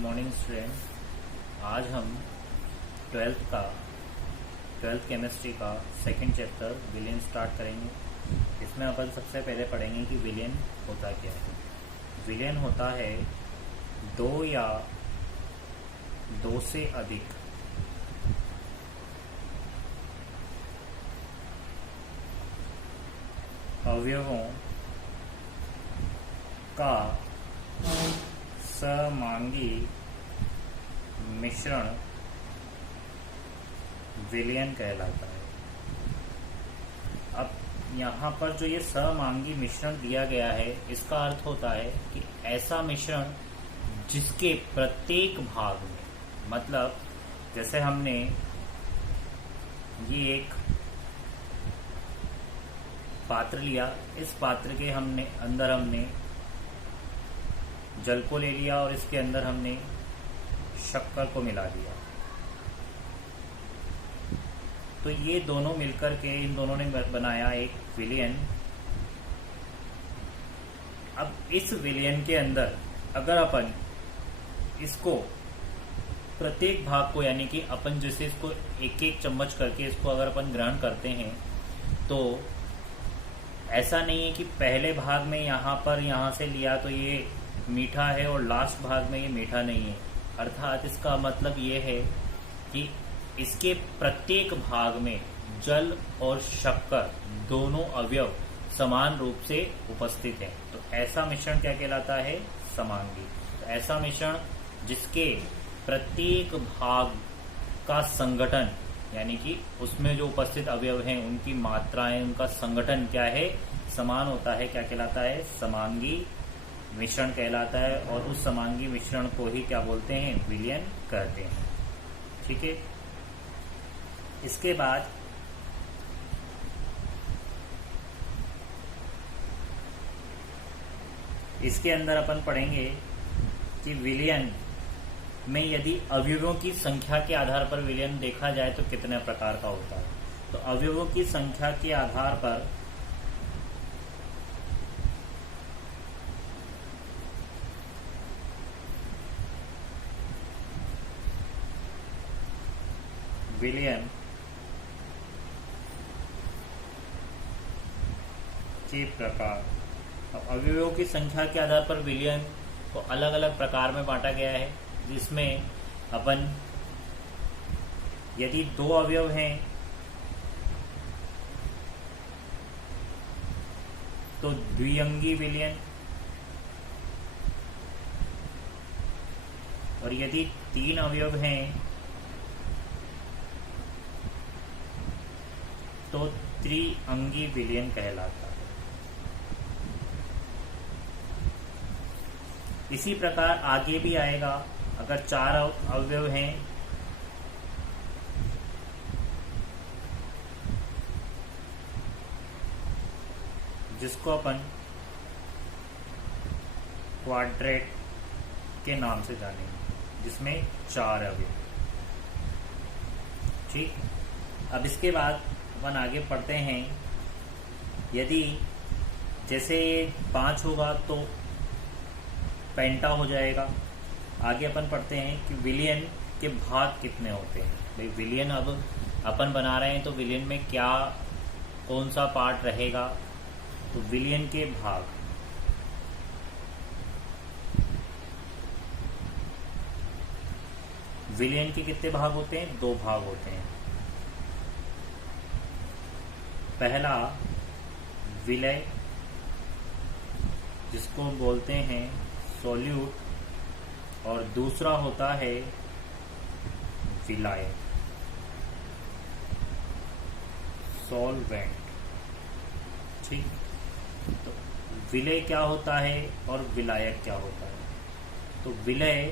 Morning student. आज हम twelfth chemistry का सेकंड चैप्टर विलेन स्टार्ट करेंगे। इसमें अपन सबसे पहले पढ़ेंगे कि विलेन होता क्या है। विलेन होता है दो या दो से अधिक अवयवों का समांगी मिश्रण विलयन कहलाता है। अब यहाँ पर जो ये समांगी मिश्रण दिया गया है, इसका अर्थ होता है कि ऐसा मिश्रण जिसके प्रत्येक भाग में, मतलब जैसे हमने ये एक पात्र लिया, इस पात्र के अंदर हमने जल को ले लिया और इसके अंदर हमने शक्कर को मिला दिया। तो ये दोनों मिलकर के इन दोनों ने बनाया एक विलयन। अब इस विलयन के अंदर अगर अपन इसको प्रत्येक भाग को, यानी कि अपन जैसे इसको एक एक चम्मच करके इसको अगर अपन ग्रहण करते हैं, तो ऐसा नहीं है कि पहले भाग में यहाँ से लिया तो ये मीठा है और लास्ट भाग में ये मीठा नहीं है। अर्थात इसका मतलब ये है कि इसके प्रत्येक भाग में जल और शक्कर दोनों अवयव समान रूप से उपस्थित हैं। तो ऐसा मिश्रण क्या कहलाता है? समांगी। तो ऐसा मिश्रण जिसके प्रत्येक भाग का संगठन, यानी कि उसमें जो उपस्थित अवयव हैं उनकी मात्राएं, उनका संगठन क्या है? समान होता है। क्या कहलाता है? समांगी मिश्रण कहलाता है। और उस समांगी मिश्रण को ही क्या बोलते हैं? विलयन कहते हैं। ठीक है। इसके बाद इसके अंदर अपन पढ़ेंगे कि विलयन में यदि अवयवों की संख्या के आधार पर विलयन देखा जाए तो कितने प्रकार का होता है। तो अवयवों की संख्या के आधार पर विलयन के प्रकार। अब अवयवों की संख्या के आधार पर विलयन को अलग अलग प्रकार में बांटा गया है, जिसमें अपन यदि दो अवयव हैं तो द्विअंगी विलयन, और यदि तीन अवयव हैं तो त्रिअंगी विलयन कहलाता है। इसी प्रकार आगे भी आएगा। अगर चार अवयव हैं जिसको अपन क्वाड्रेट के नाम से जानेंगे, जिसमें चार अवयव। ठीक। अब इसके बाद अपन आगे पढ़ते हैं। यदि जैसे 5 होगा तो पेंटा हो जाएगा। आगे अपन पढ़ते हैं कि विलयन के भाग कितने होते हैं। भाई विलयन अब अपन बना रहे हैं तो विलयन में क्या, कौन सा पार्ट रहेगा? तो विलयन के भाग, विलयन के कितने भाग होते हैं? 2 भाग होते हैं। पहला विलय, जिसको बोलते हैं सॉल्यूट, और दूसरा होता है विलायक, सॉल्वेंट। ठीक। तो विलय क्या होता है और विलायक क्या होता है? तो विलय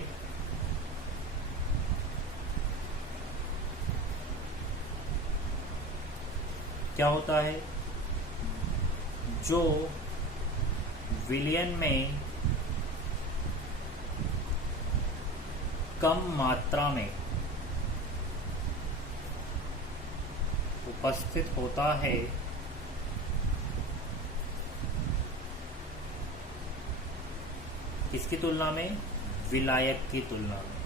क्या होता है? जो विलयन में कम मात्रा में उपस्थित होता है किसकी तुलना में? विलायक की तुलना में।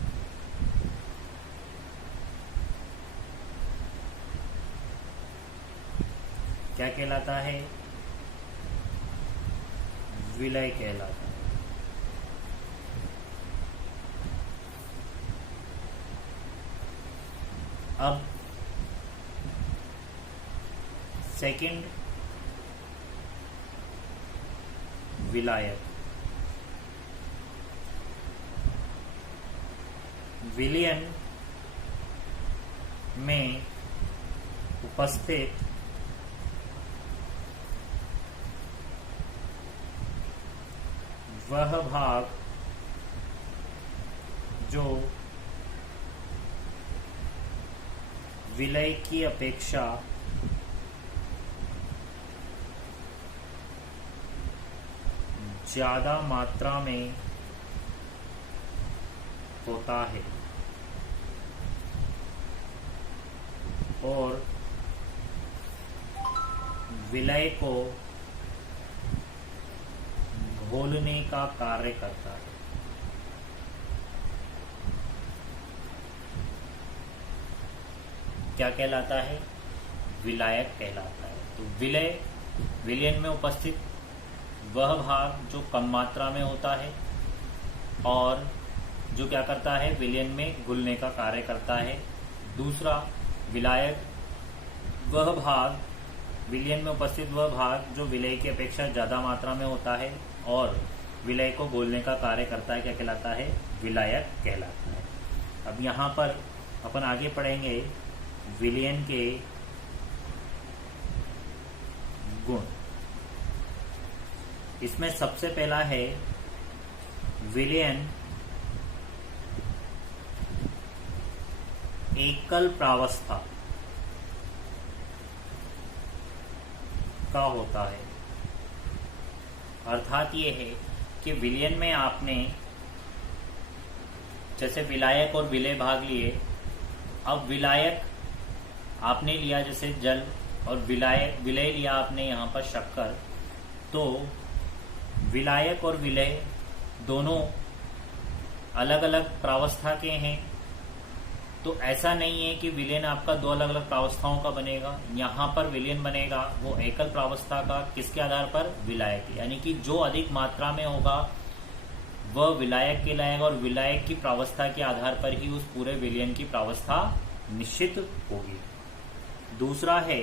क्या कहलाता है? विलय कहलाता है। अब सेकंड विलायक। विलयन में उपस्थित वह भाग जो विलय की अपेक्षा ज्यादा मात्रा में होता है और विलय को घोलने का कार्य करता है। क्या कहलाता है? विलायक कहलाता है। तो विलयन में उपस्थित वह भाग जो कम मात्रा में होता है और जो क्या करता है? विलयन में घुलने का कार्य करता है। दूसरा विलायक वह भाग, विलयन में उपस्थित वह भाग जो विलय की अपेक्षा ज्यादा मात्रा में होता है और विलय को घोलने का कार्य करता है। क्या कहलाता है? विलायक कहलाता है। अब यहाँ पर अपन आगे पढ़ेंगे विलयन के गुण। इसमें सबसे पहला है विलयन एकल प्रावस्था का होता है। अर्थात ये है कि विलयन में आपने जैसे विलायक और विलय भाग लिए। अब विलायक आपने लिया जैसे जल और विलय लिया आपने यहाँ पर शक्कर। तो विलायक और विलय दोनों अलग अलग प्रावस्था के हैं। तो ऐसा नहीं है कि विलयन आपका दो अलग अलग प्रावस्थाओं का बनेगा। यहाँ पर विलयन बनेगा वो एकल प्रावस्था का। किसके आधार पर? विलायक। यानी कि जो अधिक मात्रा में होगा वह विलायक कहलाएगा और विलायक की प्रावस्था के आधार पर ही उस पूरे विलयन की प्रावस्था निश्चित होगी। दूसरा है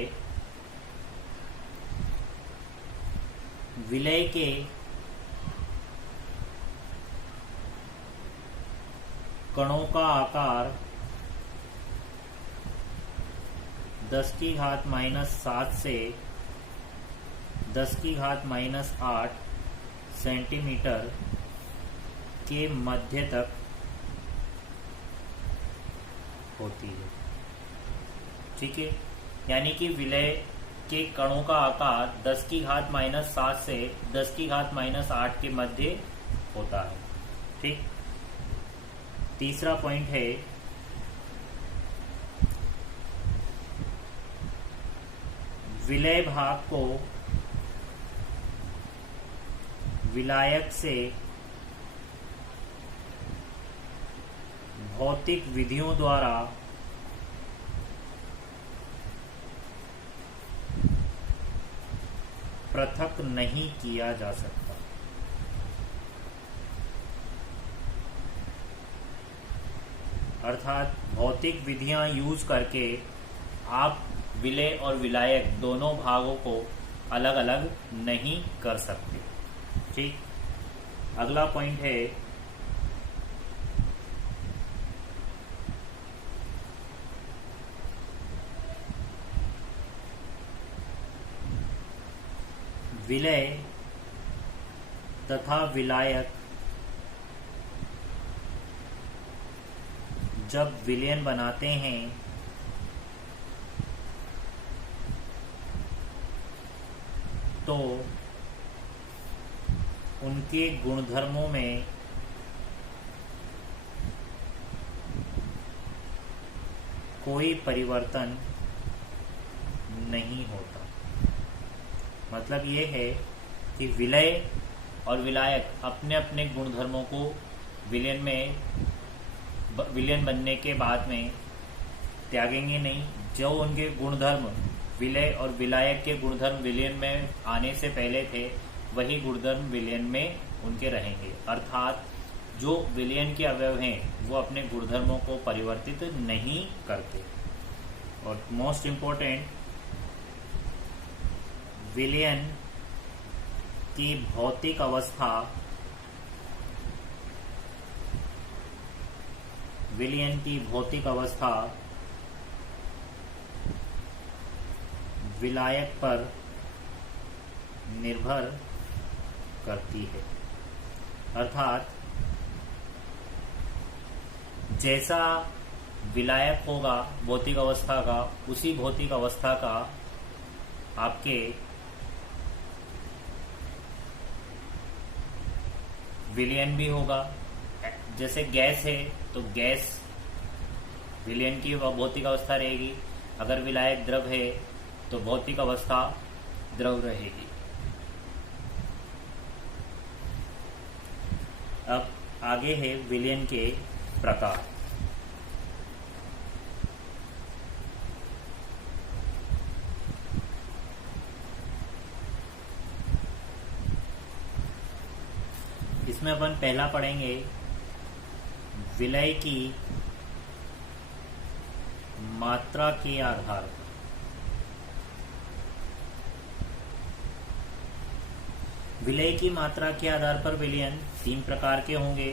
विलय के कणों का आकार 10⁻⁷ से 10⁻⁸ सेंटीमीटर के मध्य तक होती है। ठीक है, यानी कि विलय के कणों का आकार 10⁻⁷ से 10⁻⁸ के मध्य होता है। ठीक। तीसरा पॉइंट है विलय भाग को विलायक से भौतिक विधियों द्वारा पृथक नहीं किया जा सकता। अर्थात भौतिक विधियां यूज करके आप विलय और विलायक दोनों भागों को अलग अलग नहीं कर सकते। ठीक। अगला पॉइंट है विलय तथा विलायक जब विलयन बनाते हैं तो उनके गुणधर्मों में कोई परिवर्तन नहीं होता। मतलब ये है कि विलय और विलायक अपने अपने गुणधर्मों को विलेन बनने के बाद में त्यागेंगे नहीं। जो उनके गुणधर्म विलय और विलायक के गुणधर्म विलेन में आने से पहले थे, वही गुणधर्म विलेन में उनके रहेंगे। अर्थात जो विलेन के अवयव हैं वो अपने गुणधर्मों को परिवर्तित नहीं करते। और मोस्ट इम्पोर्टेंट, विलेन की भौतिक अवस्था विलायक पर निर्भर करती है। अर्थात जैसा विलायक होगा भौतिक अवस्था का, उसी भौतिक अवस्था का आपके विलयन भी होगा। जैसे गैस है तो गैस विलयन की भौतिक अवस्था रहेगी। अगर विलायक द्रव है तो भौतिक अवस्था द्रव रहेगी। अब आगे है विलयन के प्रकार। इसमें अपन पहला पढ़ेंगे विलय की मात्रा के आधार पर। विलय की मात्रा के आधार पर विलयन 3 प्रकार के होंगे।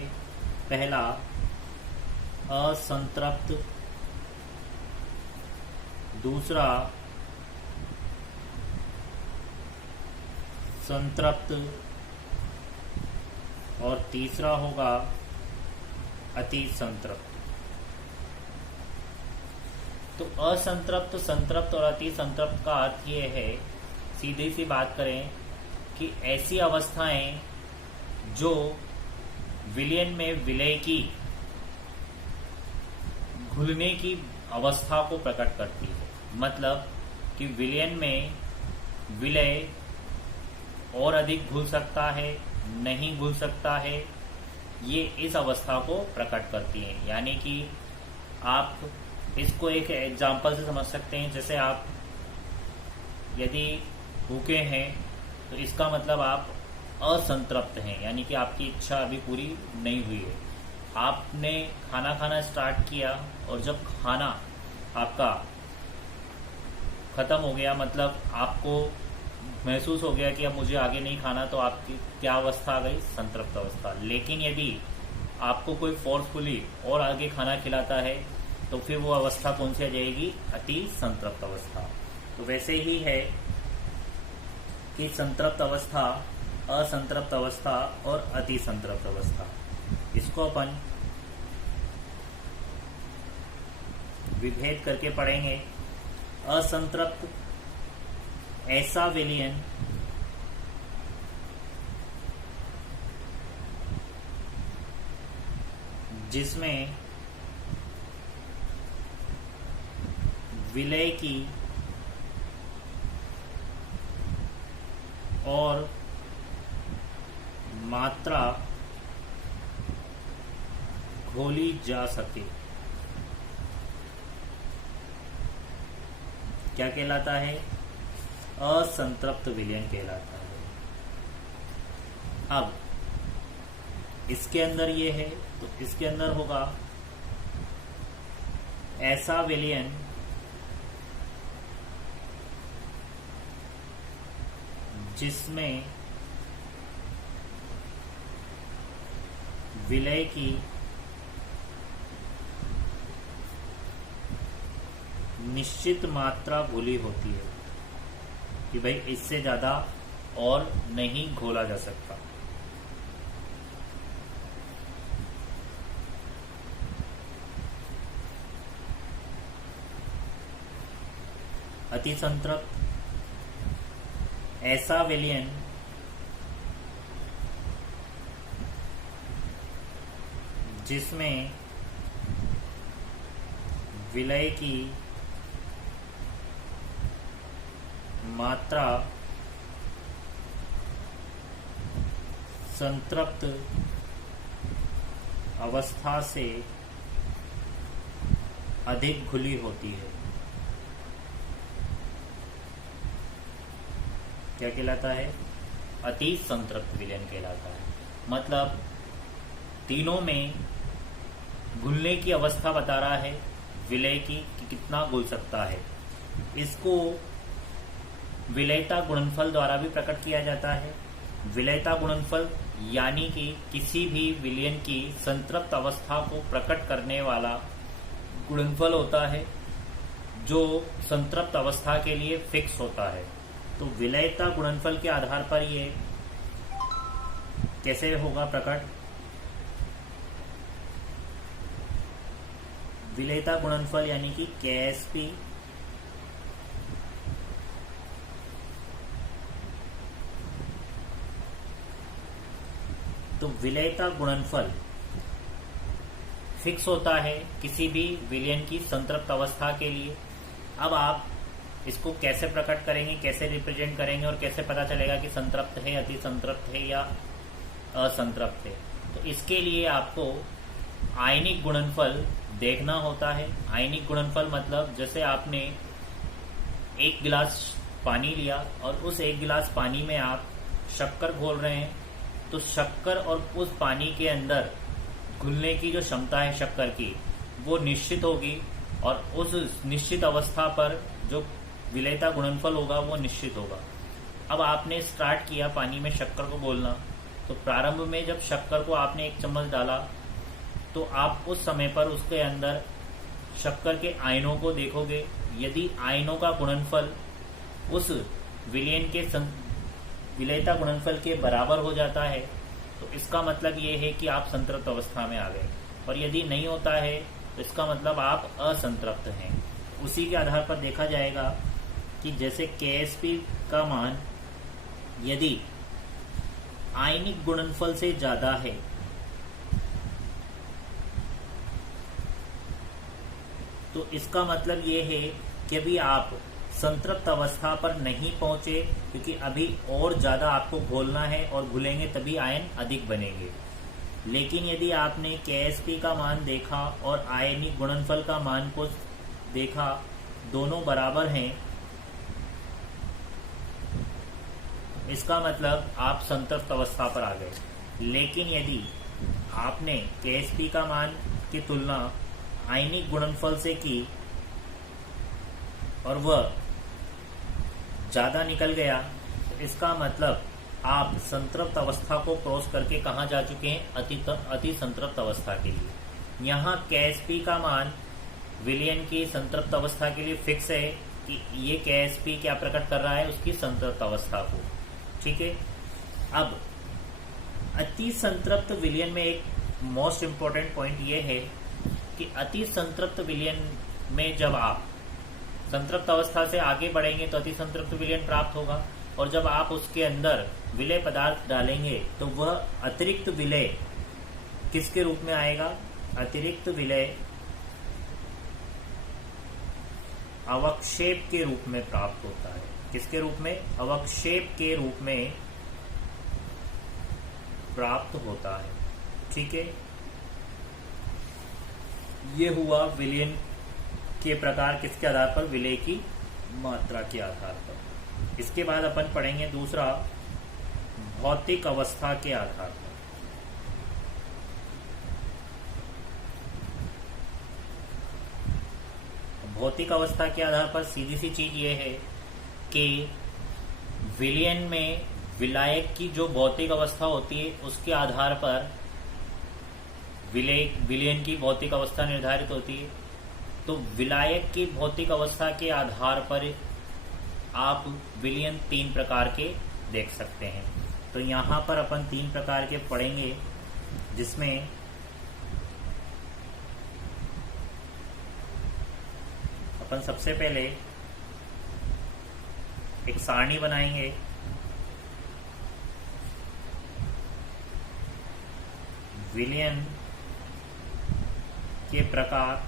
पहला असंतृप्त, दूसरा संतृप्त और तीसरा होगा अति संतृप्त। तो असंतृप्त, संतृप्त और अति संतृप्त का अर्थ ये है, सीधी सी बात करें कि ऐसी अवस्थाएं जो विलयन में विलय की घुलने की अवस्था को प्रकट करती है। मतलब कि विलयन में विलय और अधिक घुल सकता है, नहीं घुल सकता है, ये इस अवस्था को प्रकट करती है। यानी कि आप इसको एक एग्जाम्पल से समझ सकते हैं। जैसे आप यदि भूखे हैं तो इसका मतलब आप असंतृप्त हैं, यानी कि आपकी इच्छा अभी पूरी नहीं हुई है। आपने खाना खाना स्टार्ट किया और जब खाना आपका खत्म हो गया, मतलब आपको महसूस हो गया कि अब मुझे आगे नहीं खाना, तो आपकी क्या अवस्था आ गई? संतृप्त अवस्था। लेकिन यदि आपको कोई फोर्सफुली और आगे खाना खिलाता है तो फिर वो अवस्था कौन सी आ जाएगी? अति संतृप्त अवस्था। तो वैसे ही है कि संतृप्त अवस्था, असंतृप्त अवस्था और अति संतृप्त अवस्था, इसको अपन विभेद करके पढ़ेंगे। असंतृप्त ऐसा विलयन जिसमें विलय की और मात्रा घोली जा सके, क्या कहलाता है? असंतृप्त विलयन कहलाता है। अब इसके अंदर ये है तो इसके अंदर होगा ऐसा विलयन जिसमें विलय की निश्चित मात्रा घुली होती है कि भाई इससे ज्यादा और नहीं घोला जा सकता। अति संतृप्त ऐसा विलयन जिसमें विलय की मात्रा संतृप्त अवस्था से अधिक घुली होती है। क्या कहलाता है? अति संतृप्त विलयन कहलाता है। मतलब तीनों में घुलने की अवस्था बता रहा है विलय की कि कितना घुल सकता है। इसको विलयता गुणनफल द्वारा भी प्रकट किया जाता है। विलयता गुणनफल यानी कि किसी भी विलयन की संतृप्त अवस्था को प्रकट करने वाला गुणनफल होता है जो संतृप्त अवस्था के लिए फिक्स होता है। तो विलयता गुणनफल के आधार पर ये कैसे होगा प्रकट? विलयता गुणनफल यानी कि KSP तो विलयता गुणनफल फिक्स होता है किसी भी विलयन की संतृप्त अवस्था के लिए। अब आप इसको कैसे प्रकट करेंगे, कैसे रिप्रेजेंट करेंगे और कैसे पता चलेगा कि संतृप्त है, अति संतृप्त है या असंतृप्त है? तो इसके लिए आपको आयनिक गुणनफल देखना होता है। आयनिक गुणनफल मतलब जैसे आपने एक गिलास पानी लिया और उस एक गिलास पानी में आप शक्कर घोल रहे हैं, तो शक्कर और उस पानी के अंदर घुलने की जो क्षमता है शक्कर की वो निश्चित होगी और उस निश्चित अवस्था पर जो विलयता गुणनफल होगा वो निश्चित होगा। अब आपने स्टार्ट किया पानी में शक्कर को घोलना, तो प्रारंभ में जब शक्कर को आपने एक चम्मच डाला तो आप उस समय पर उसके अंदर शक्कर के आयनों को देखोगे। यदि आयनों का गुणनफल उस विलयन के विलयता गुणनफल के बराबर हो जाता है तो इसका मतलब ये है कि आप संतृप्त अवस्था में आ गए, और यदि नहीं होता है तो इसका मतलब आप असंतृप्त हैं। उसी के आधार पर देखा जाएगा कि जैसे KSP का मान यदि आयनिक गुणनफल से ज्यादा है तो इसका मतलब ये है कि अभी आप संतृप्त अवस्था पर नहीं पहुंचे, क्योंकि अभी और ज्यादा आपको घोलना है और घुलेंगे तभी आयन अधिक बनेंगे। लेकिन यदि आपने KSP का मान देखा और आयनिक गुणनफल का मान को देखा, दोनों बराबर हैं, इसका मतलब आप संतृप्त अवस्था पर आ गए। लेकिन यदि आपने KSP का मान की तुलना आयनिक गुणनफल से की और वह ज्यादा निकल गया, तो इसका मतलब आप संतृप्त अवस्था को क्रॉस करके कहाँ जा चुके हैं? अति संतृप्त अवस्था के लिए। यहाँ KSP का मान विलयन की संतृप्त अवस्था के लिए फिक्स है कि ये KSP क्या प्रकट कर रहा है? उसकी संतृप्त अवस्था को। ठीक है। अब अति संतृप्त विलयन में एक मोस्ट इम्पोर्टेंट पॉइंट ये है कि अति संतृप्त विलयन में जब आप संतृप्त अवस्था से आगे बढ़ेंगे तो अति संतृप्त विलयन प्राप्त होगा, और जब आप उसके अंदर विलय पदार्थ डालेंगे तो वह अतिरिक्त विलय किसके रूप में आएगा? अतिरिक्त विलय अवक्षेप के रूप में प्राप्त होता है। किसके रूप में? अवक्षेप के रूप में प्राप्त होता है। ठीक है। ये हुआ विलयन के प्रकार किसके आधार पर? विलय की मात्रा के आधार पर। इसके बाद अपन पढ़ेंगे दूसरा, भौतिक अवस्था के आधार पर। भौतिक अवस्था के आधार पर सीधी सी चीज ये है कि विलयन में विलायक की जो भौतिक अवस्था होती है उसके आधार पर विलयन की भौतिक अवस्था निर्धारित होती है। तो विलायक की भौतिक अवस्था के आधार पर आप विलयन 3 प्रकार के देख सकते हैं। तो यहाँ पर अपन 3 प्रकार के पढ़ेंगे, जिसमें अपन सबसे पहले एक सारणी बनाएंगे। विलयन के प्रकार,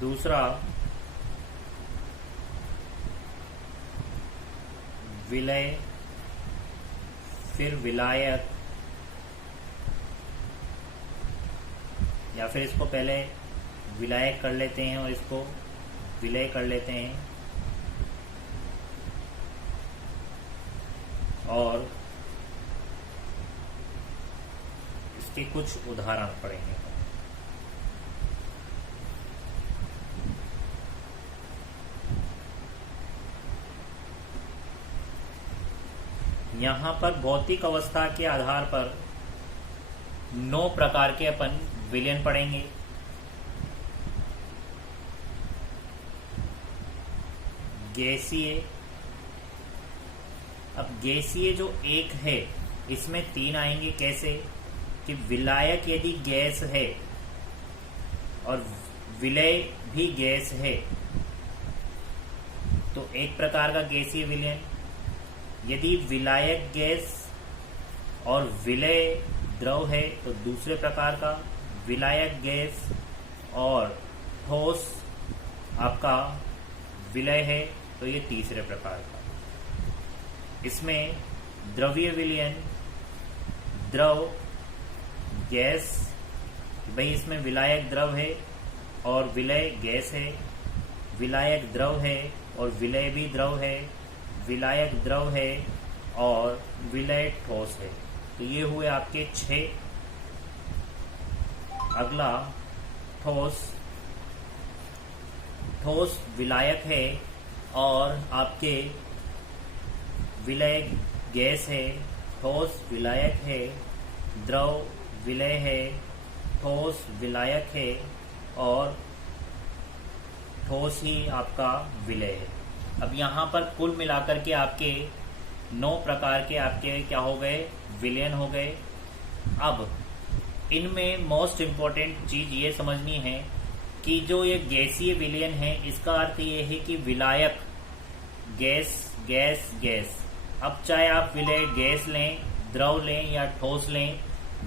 दूसरा विलय, फिर विलायक, या फिर इसको पहले विलायक कर लेते हैं और इसको विलय कर लेते हैं और इसके कुछ उदाहरण पढ़ेंगे। यहाँ पर भौतिक अवस्था के आधार पर 9 प्रकार के अपन विलयन पढ़ेंगे। गैसीय, अब गैसीय जो एक है इसमें 3 आएंगे। कैसे कि विलायक यदि गैस है और विलय भी गैस है तो एक प्रकार का गैसीय विलयन। यदि विलायक गैस और विलय द्रव है तो दूसरे प्रकार का। विलायक गैस और ठोस आपका विलय है तो ये तीसरे प्रकार का। इसमें द्रवीय विलयन, द्रव गैस, भाई इसमें विलायक द्रव है और विलय गैस है, विलायक द्रव है और विलय भी द्रव है, विलायक द्रव है और विलय ठोस है। तो ये हुए आपके 6। अगला ठोस। ठोस विलायक है और आपके विलय गैस है, ठोस विलायक है, द्रव विलय है, ठोस विलायक है और ठोस ही आपका विलय है। अब यहाँ पर कुल मिलाकर के आपके 9 प्रकार के आपके क्या हो गए, विलयन हो गए। अब इनमें मोस्ट इम्पोर्टेंट चीज ये समझनी है कि जो ये गैसीय विलयन है इसका अर्थ ये है कि विलायक गैस गैस गैस। अब चाहे आप विलय गैस लें, द्रव लें या ठोस लें,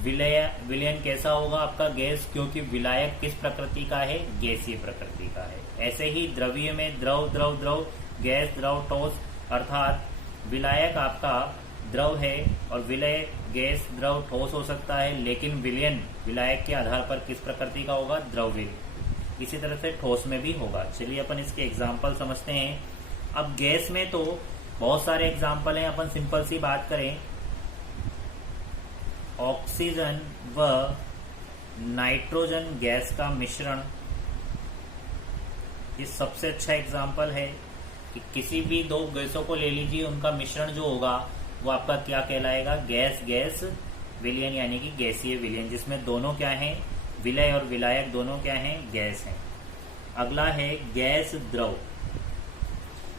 विलयन कैसा होगा आपका गैस, क्योंकि विलायक किस प्रकृति का है, गैसीय प्रकृति का है। ऐसे ही द्रवीय में द्रव द्रव द्रव, गैस द्रव ठोस, अर्थात विलायक आपका द्रव है और विलय गैस द्रव ठोस हो सकता है, लेकिन विलयन विलायक के आधार पर किस प्रकृति का होगा, द्रव्य। इसी तरह से ठोस में भी होगा। चलिए अपन इसके एग्जाम्पल समझते हैं। अब गैस में तो बहुत सारे एग्जाम्पल हैं, अपन सिंपल सी बात करें, ऑक्सीजन व नाइट्रोजन गैस का मिश्रण, ये सबसे अच्छा एग्जाम्पल है कि किसी भी 2 गैसों को ले लीजिए, उनका मिश्रण जो होगा वो आपका क्या कहलाएगा, गैस गैस विलयन, यानी कि गैसीय विलयन, जिसमें दोनों क्या हैं, विलय और विलायक दोनों क्या हैं, गैस हैं। अगला है गैस द्रव।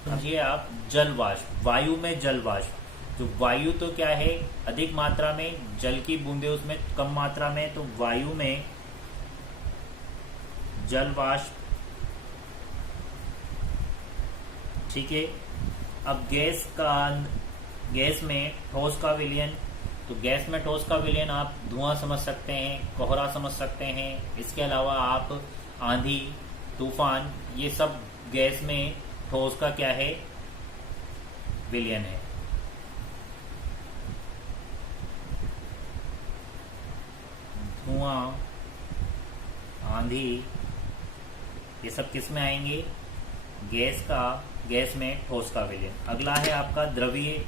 समझिए आप जल वाष्प, वायु में जल वाष्प। तो वायु तो क्या है, अधिक मात्रा में, जल की बूंदे उसमें कम मात्रा में, तो वायु में जल वाष्प। ठीक है। अब गैस में ठोस का विलयन, तो गैस में ठोस का विलयन आप धुआं समझ सकते हैं, कोहरा समझ सकते हैं। इसके अलावा आप आंधी, तूफान, ये सब गैस में ठोस का क्या है, विलयन है। धुआं, आंधी, ये सब किस में आएंगे, गैस में ठोस का विलयन। अगला है आपका द्रवीय।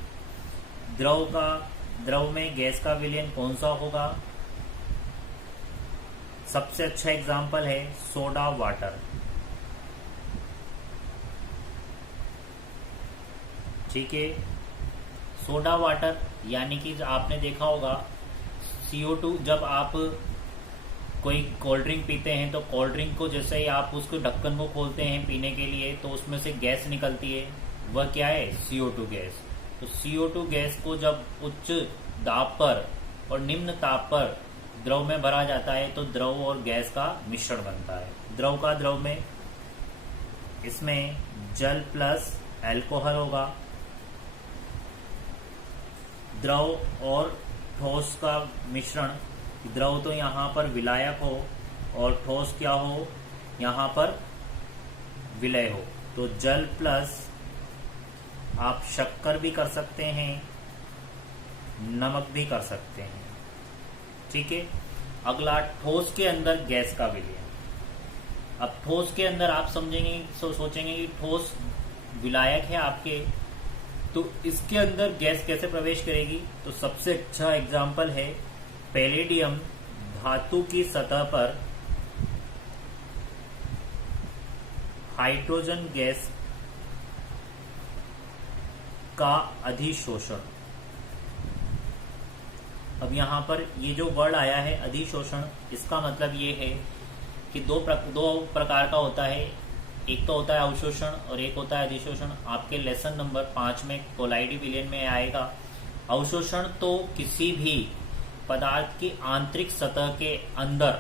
द्रव में गैस का विलयन कौन सा होगा, सबसे अच्छा एग्जाम्पल है सोडा वाटर। ठीक है। सोडा वाटर यानी कि आपने देखा होगा CO2, जब आप कोई कोल्ड ड्रिंक पीते हैं तो कोल्ड ड्रिंक को जैसे ही आप उसको ढक्कन को खोलते हैं पीने के लिए तो उसमें से गैस निकलती है, वह क्या है, CO2 गैस। तो CO2 गैस को जब उच्च दाब पर और निम्न ताप पर द्रव में भरा जाता है तो द्रव और गैस का मिश्रण बनता है। द्रव में इसमें जल प्लस अल्कोहल होगा। द्रव और ठोस का मिश्रण, द्रव तो यहाँ पर विलायक हो और ठोस क्या हो, यहाँ पर विलय हो, तो जल प्लस आप शक्कर भी कर सकते हैं, नमक भी कर सकते हैं। ठीक है। अगला ठोस के अंदर गैस का विलयन। अब ठोस के अंदर आप समझेंगे सोचेंगे कि ठोस विलायक है आपके, तो इसके अंदर गैस कैसे प्रवेश करेगी। तो सबसे अच्छा एग्जाम्पल है पैलेडियम धातु की सतह पर हाइड्रोजन गैस का अधिशोषण। अब यहां पर ये जो वर्ड आया है अधिशोषण, इसका मतलब ये है कि दो प्रकार का होता है, एक तो होता है अवशोषण और एक होता है अधिशोषण। आपके लेसन नंबर 5 में कोलाइडी विलयन में आएगा। अवशोषण तो किसी भी पदार्थ की आंतरिक सतह के अंदर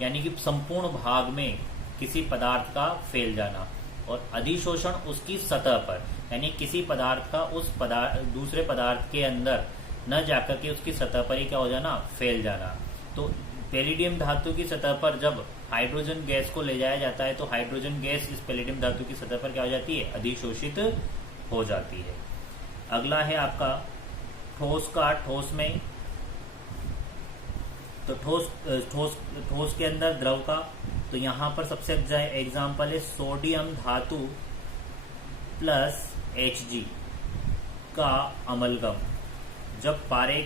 यानी कि संपूर्ण भाग में किसी पदार्थ का फैल जाना, और अधिशोषण उसकी सतह पर यानी किसी पदार्थ का उस दूसरे पदार्थ के अंदर न जाकर के उसकी सतह पर ही क्या हो जाना, फैल जाना। तो पैलेडियम धातु की सतह पर जब हाइड्रोजन गैस को ले जाया जाता है तो हाइड्रोजन गैस इस पैलेडियम धातु की सतह पर क्या हो जाती है, अधिशोषित हो जाती है। अगला है आपका ठोस का ठोस में। तो ठोस के अंदर द्रव का, तो यहां पर सबसे अच्छा एग्जाम्पल है सोडियम धातु प्लस Hg का अमलगम। जब पारे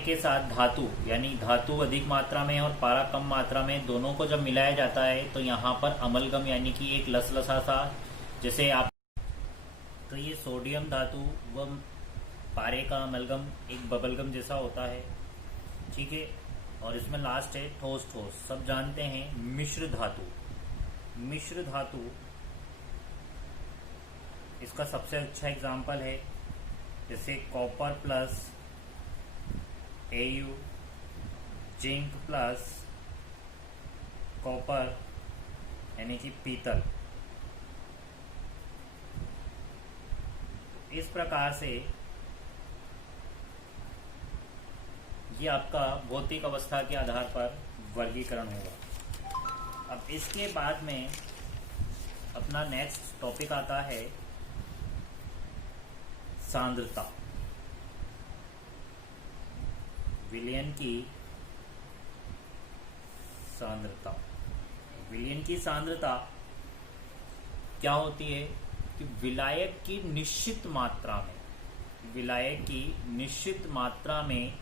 के साथ धातु यानी धातु अधिक मात्रा में और पारा कम मात्रा में दोनों को जब मिलाया जाता है तो यहाँ पर अमलगम यानी कि एक लसलसा सा, जैसे आप, तो ये सोडियम धातु व पारे का अमलगम एक बबलगम जैसा होता है, ठीक है। और इसमें लास्ट है ठोस। सब जानते हैं मिश्र धातु इसका सबसे अच्छा एग्जाम्पल है, जैसे copper plus Au, zinc plus copper यानी कि पीतल। इस प्रकार से ये आपका भौतिक अवस्था के आधार पर वर्गीकरण होगा। अब इसके बाद में अपना नेक्स्ट टॉपिक आता है सांद्रता। विलयन की सांद्रता। विलयन की सांद्रता क्या होती है कि विलायक की निश्चित मात्रा में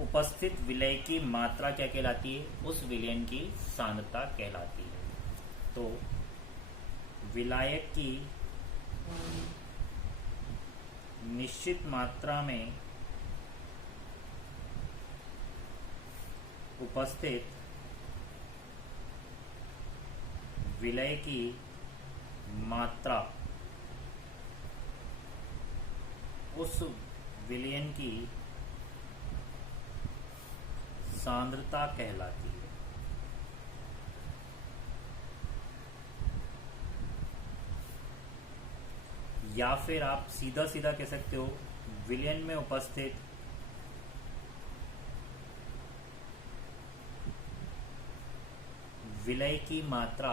उपस्थित विलय की मात्रा क्या कहलाती है, उस विलयन की सांद्रता कहलाती है। तो विलायक की निश्चित मात्रा में उपस्थित विलय की मात्रा उस विलयन की सांद्रता कहलाती है। या फिर आप सीधा कह सकते हो विलयन में उपस्थित विलय की मात्रा,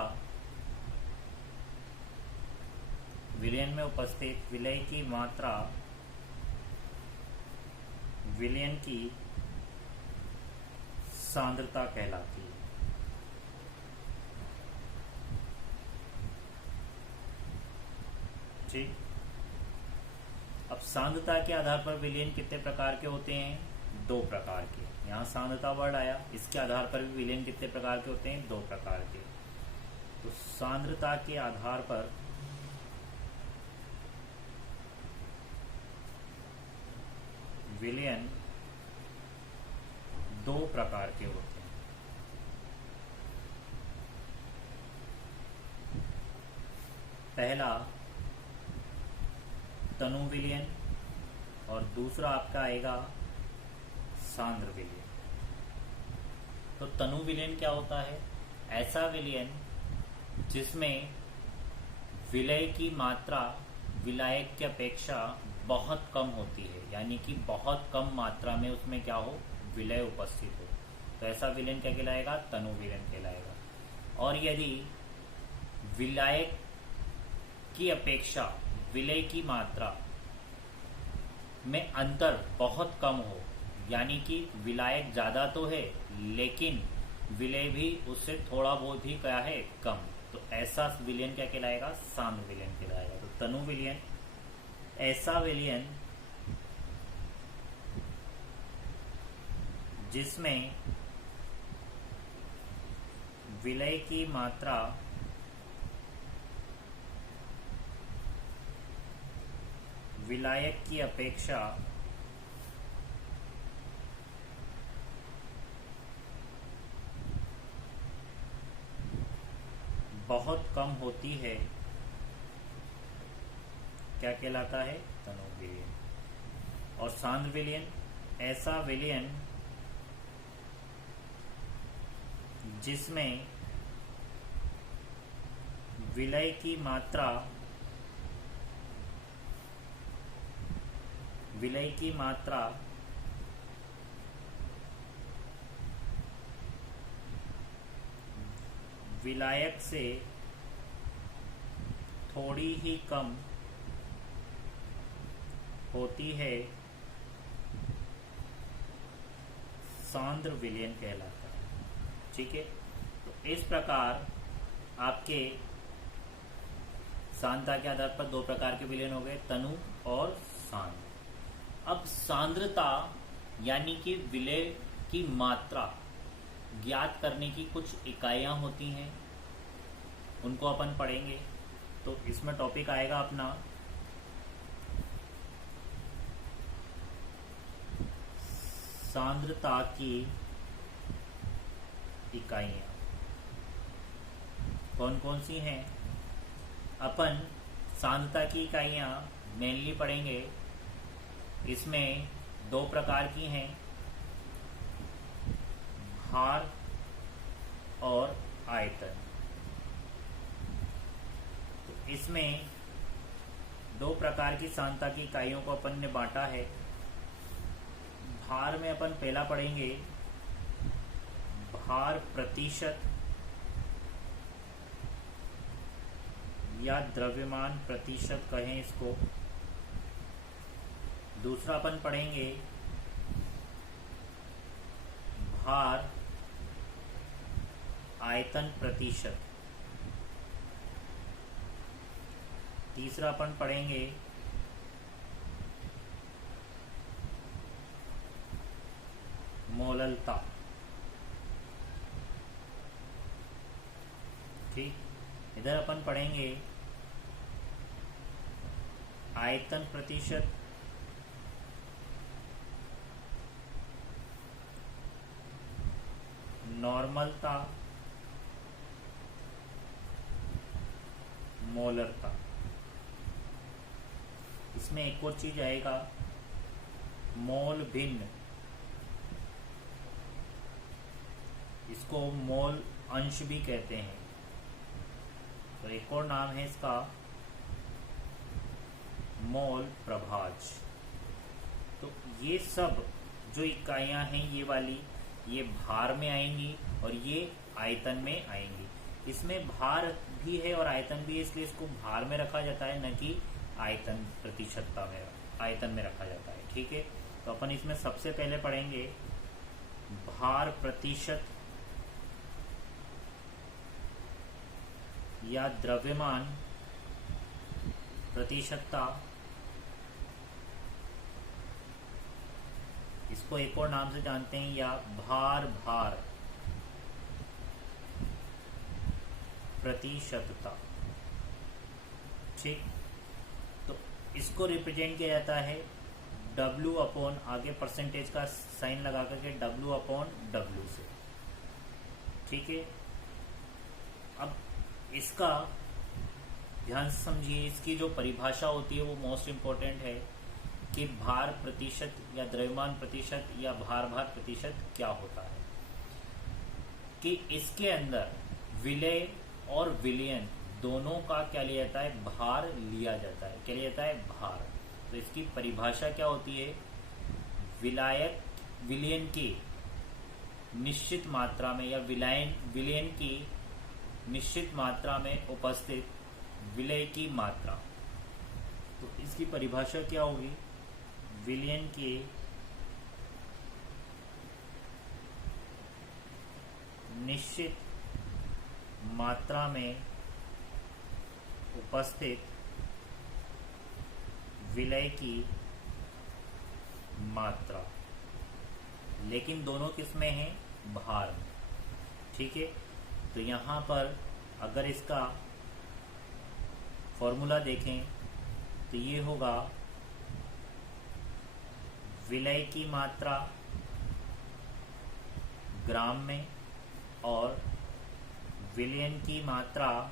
विलयन में उपस्थित विलय की मात्रा विलयन की सांद्रता कहलाती है। ठीक। अब सांद्रता के आधार पर विलयन कितने प्रकार के होते हैं, 2 प्रकार के। यहाँ सांद्रता वर्ड आया, इसके आधार पर भी विलयन कितने प्रकार के होते हैं, 2 प्रकार के। तो सांद्रता के आधार पर विलयन 2 प्रकार के होते हैं। पहला तनु विलयन और दूसरा आपका आएगा सांद्र विलयन। तो तनु विलयन क्या होता है, ऐसा विलयन जिसमें विलय की मात्रा विलायक की अपेक्षा बहुत कम होती है, यानी कि बहुत कम मात्रा में उसमें क्या हो, विलय उपस्थित हो, तो ऐसा विलयन क्या कहलाएगा, तनु विलयन कहलाएगा। और यदि विलायक की अपेक्षा विलय की मात्रा में अंतर बहुत कम हो, यानी कि विलायक ज्यादा तो है लेकिन विलय भी उससे थोड़ा बहुत ही क्या है, कम, तो ऐसा विलयन क्या कहलाएगा, सांद्र विलयन कहलाएगा। तो तनु विलयन ऐसा विलयन जिसमें विलय की मात्रा विलायक की अपेक्षा बहुत कम होती है, क्या कहलाता है, तनु विलयन। और सांद्र विलयन ऐसा विलयन जिसमें विलय की मात्रा विलायक से थोड़ी ही कम होती है, सांद्र विलयन कहलाता है। ठीक है, तो इस प्रकार आपके सांद्रता के आधार पर दो प्रकार के विलयन हो गए, तनु और सांद्र। अब सांद्रता यानी कि विलय की मात्रा ज्ञात करने की कुछ इकाइयां होती हैं, उनको अपन पढ़ेंगे। तो इसमें टॉपिक आएगा अपना सांद्रता की इकाइयां। कौन कौन सी हैं? अपन सांद्रता की इकाइयां मेनली पढ़ेंगे, इसमें दो प्रकार की हैं, भार और आयतन। तो इसमें दो प्रकार की सांद्रता की इकाइयों को अपन ने बांटा है। भार में अपन पहला पढ़ेंगे भार प्रतिशत या द्रव्यमान प्रतिशत कहें इसको। दूसरा अपन पढ़ेंगे भार आयतन प्रतिशत। तीसरा अपन पढ़ेंगे मोललता। ठीक, इधर अपन पढ़ेंगे आयतन प्रतिशत, नॉर्मलता, मोलरता। इसमें एक और चीज आएगा मोल भिन्न, इसको मोल अंश भी कहते हैं। तो एक और नाम है इसका मोल प्रभाज। तो ये सब जो इकाइयां हैं ये वाली, ये भार में आएंगी और ये आयतन में आएंगी। इसमें भार भी है और आयतन भी है, इसलिए इसको भार में रखा जाता है, न कि आयतन प्रतिशतता में, आयतन में रखा जाता है। ठीक है, तो अपन इसमें सबसे पहले पढ़ेंगे भार प्रतिशत या द्रव्यमान प्रतिशतता। इसको एक और नाम से जानते हैं या भार प्रतिशतता। ठीक, तो इसको रिप्रेजेंट किया जाता है W अपॉन, आगे परसेंटेज का साइन लगा करके W अपॉन W से। ठीक है, अब इसका ध्यान से समझिए, इसकी जो परिभाषा होती है वो मोस्ट इम्पोर्टेंट है कि भार प्रतिशत या द्रव्यमान प्रतिशत या भार प्रतिशत क्या होता है। कि इसके अंदर विलय और विलयन दोनों का क्या लिया जाता है, भार लिया जाता है। क्या लिया जाता है, भार। तो इसकी परिभाषा क्या होती है, विलयन की निश्चित मात्रा में या विलयन की निश्चित मात्रा में उपस्थित विलय की मात्रा। तो इसकी परिभाषा क्या होगी, विलयन के निश्चित मात्रा में उपस्थित विलय की मात्रा, लेकिन दोनों किस में है? भार में। ठीक है, तो यहाँ पर अगर इसका फॉर्मूला देखें तो ये होगा विलय की मात्रा ग्राम में और विलयन की मात्रा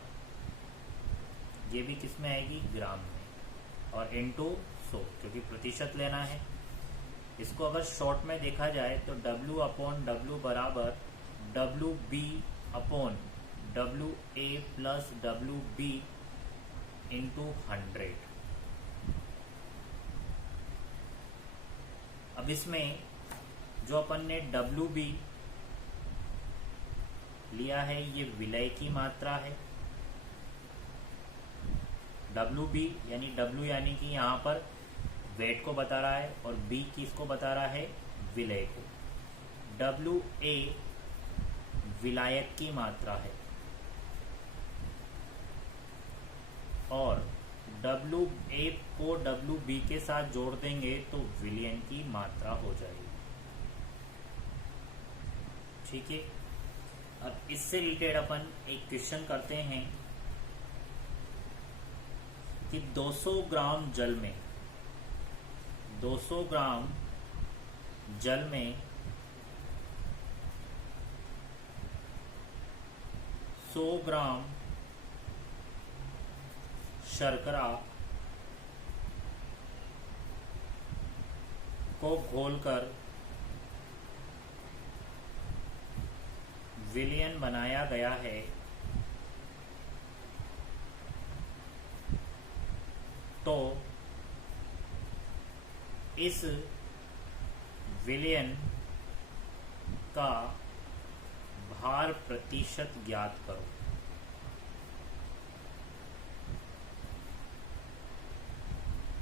ये भी किस में आएगी? ग्राम में, और इनटू 100 क्योंकि प्रतिशत लेना है। इसको अगर शॉर्ट में देखा जाए तो W अपॉन W बराबर WB upon WA plus WB into 100। अब इसमें जो अपन ने WB लिया है ये विलय की मात्रा है। WB यानी W यानी कि यहाँ पर वेट को बता रहा है और B किसको बता रहा है? विलय को। WA विलायक की मात्रा है और WA को WB के साथ जोड़ देंगे तो विलयन की मात्रा हो जाएगी। ठीक है, अब इससे रिलेटेड अपन एक क्वेश्चन करते हैं कि 200 ग्राम जल में 200 ग्राम जल में 100 ग्राम शर्करा को घोलकर विलयन बनाया गया है। तो इस विलयन का भार प्रतिशत ज्ञात करो।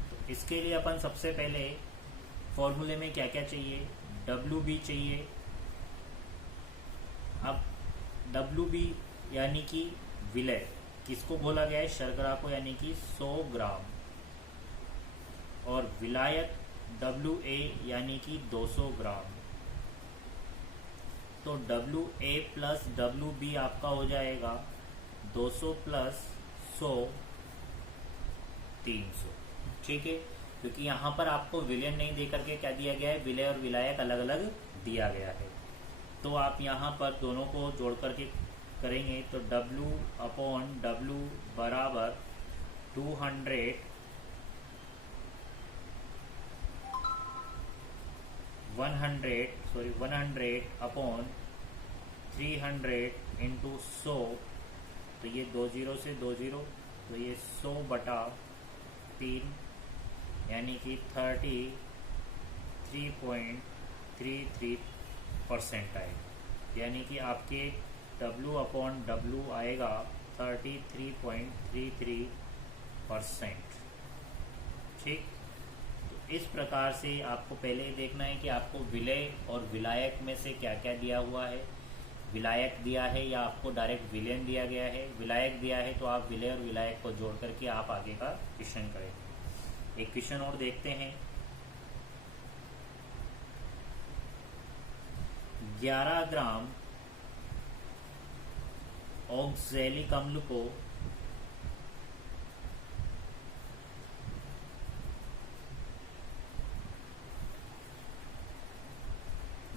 तो इसके लिए अपन सबसे पहले फॉर्मूले में क्या क्या चाहिए? WB चाहिए। अब WB यानी कि विलय किसको बोला गया है? शर्करा को, यानी कि 100 ग्राम। और विलायक WA यानी कि 200 ग्राम। तो WA प्लस WB आपका हो जाएगा 200 प्लस 100 300। ठीक है, क्योंकि यहाँ पर आपको विलयन नहीं दे करके क्या दिया गया है? विलय और विलायक अलग अलग दिया गया है। तो आप यहाँ पर दोनों को जोड़ करके करेंगे तो W अपॉन W बराबर 100 अपॉन 300 इंटू 100। तो ये 20 से 20, तो ये 100 बटा 3 यानी कि 33.33% आएगा। यानी कि आपके W अपॉन W आएगा 33.33%। ठीक, तो इस प्रकार से आपको पहले ही देखना है कि आपको विलय और विलायक में से क्या क्या दिया हुआ है। विलायक दिया है या आपको डायरेक्ट विलयन दिया गया है। विलायक दिया है तो आप विलय और विलायक को जोड़ करके आप आगे का क्वेश्चन करेंगे। एक क्वेश्चन और देखते हैं। 11 ग्राम ऑक्सैलिक अम्ल को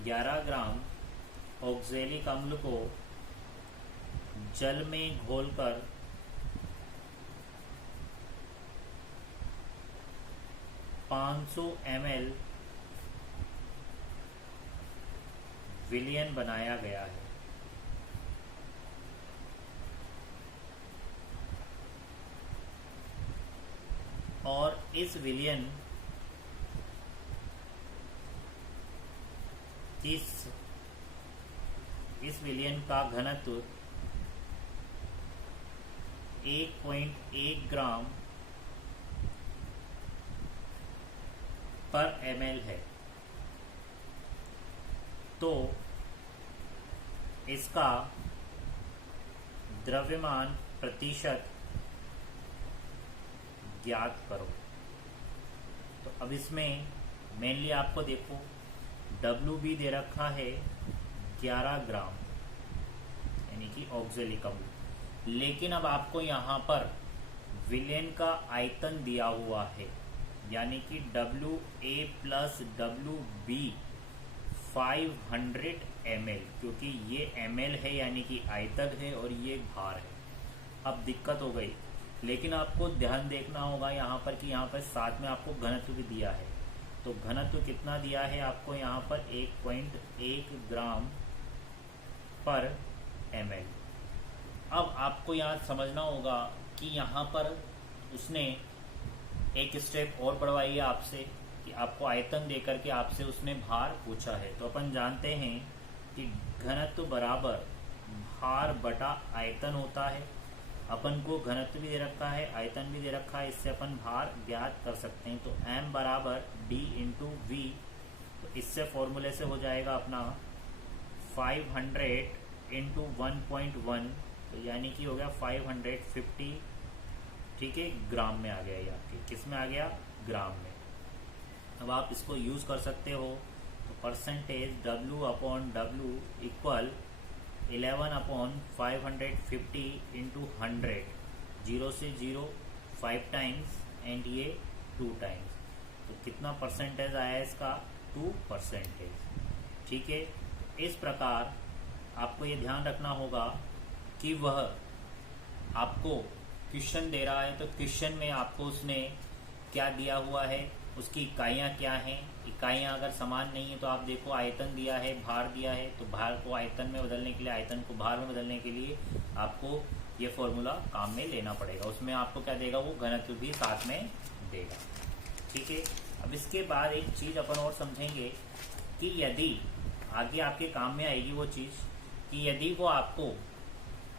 11 ग्राम ऑक्सैलिक अम्ल को जल में घोलकर 500 ml विलयन बनाया गया है। और इस विलयन का घनत्व 1.1 ग्राम पर ml है, तो इसका द्रव्यमान प्रतिशत ज्ञात करो। तो अब इसमें मेनली आपको देखो WB दे रखा है 11 ग्राम यानी कि ऑक्जेलिकबल, लेकिन अब आपको यहाँ पर विलेन का आयतन दिया हुआ है यानी कि WA प्लस WB 500 ml, क्योंकि ये ml है यानी कि आयतन है और ये भार है। अब दिक्कत हो गई, लेकिन आपको ध्यान देखना होगा यहाँ पर कि यहाँ पर साथ में आपको घनत्व भी दिया है। तो घनत्व कितना दिया है आपको यहाँ पर 1.1 ग्राम पर ml। अब आपको यहाँ समझना होगा कि यहाँ पर उसने एक स्टेप और बढ़वाई है आपसे कि आपको आयतन देकर के आपसे उसने भार पूछा है। तो अपन जानते हैं कि घनत्व बराबर भार बटा आयतन होता है। अपन को घनत्व भी दे रखा है, आयतन भी दे रखा है, इससे अपन भार ज्ञात कर सकते हैं। तो m बराबर d इंटू वी, तो इससे फॉर्मूले से हो जाएगा अपना 500 इंटू 1.1, तो यानी कि हो गया 550, ठीक है, ग्राम में आ गया ये आपके, किस में आ गया, ग्राम में। अब आप इसको यूज कर सकते हो। तो percentage W upon W equal 11 upon 550 into 100, 0 से 0 5 टाइम्स एंड ये 2 टाइम्स। तो कितना परसेंटेज आया इसका, 2%। ठीक है, इस प्रकार आपको ये ध्यान रखना होगा कि वह आपको क्वेश्चन दे रहा है तो क्वेश्चन में आपको उसने क्या दिया हुआ है, उसकी इकाइयाँ क्या हैं। इकाइयाँ अगर समान नहीं है तो आप देखो आयतन दिया है, भार दिया है, तो भार को आयतन में बदलने के लिए, आयतन को भार में बदलने के लिए आपको ये फॉर्मूला काम में लेना पड़ेगा। उसमें आपको क्या देगा, वो घनत्व भी साथ में देगा। ठीक है, अब इसके बाद एक चीज अपन और समझेंगे कि यदि आगे आपके काम में आएगी वो चीज कि यदि वो आपको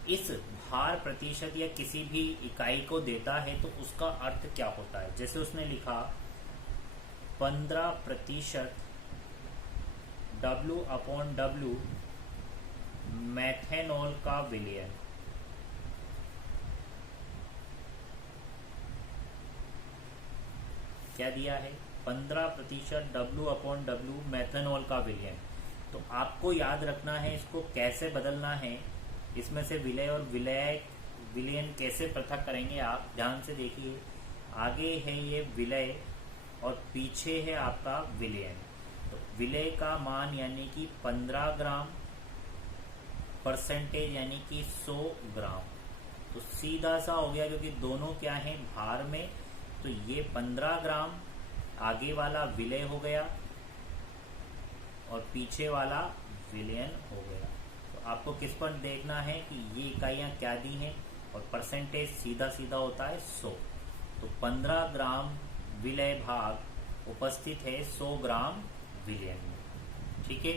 इस भार प्रतिशत या किसी भी इकाई को देता है तो उसका अर्थ क्या होता है। जैसे उसने लिखा 15% W अपॉन W मैथेनॉल का विलयन। क्या दिया है, 15% W अपॉन W मैथेनॉल का विलयन। तो आपको याद रखना है इसको कैसे बदलना है, इसमें से विलय और विलयन कैसे पृथक करेंगे आप ध्यान से देखिए। आगे है ये विलय और पीछे है आपका विलयन। तो विलय का मान यानी कि 15 ग्राम, परसेंटेज यानी कि 100 ग्राम। तो सीधा सा हो गया क्योंकि दोनों क्या है, भार में। तो ये 15 ग्राम आगे वाला विलय हो गया और पीछे वाला विलयन हो गया। तो आपको किस पर देखना है कि ये इकाइयां क्या दी हैं और परसेंटेज सीधा सीधा होता है 100। तो 15 ग्राम विलय भाग उपस्थित है 100 ग्राम विलयन में। ठीक है,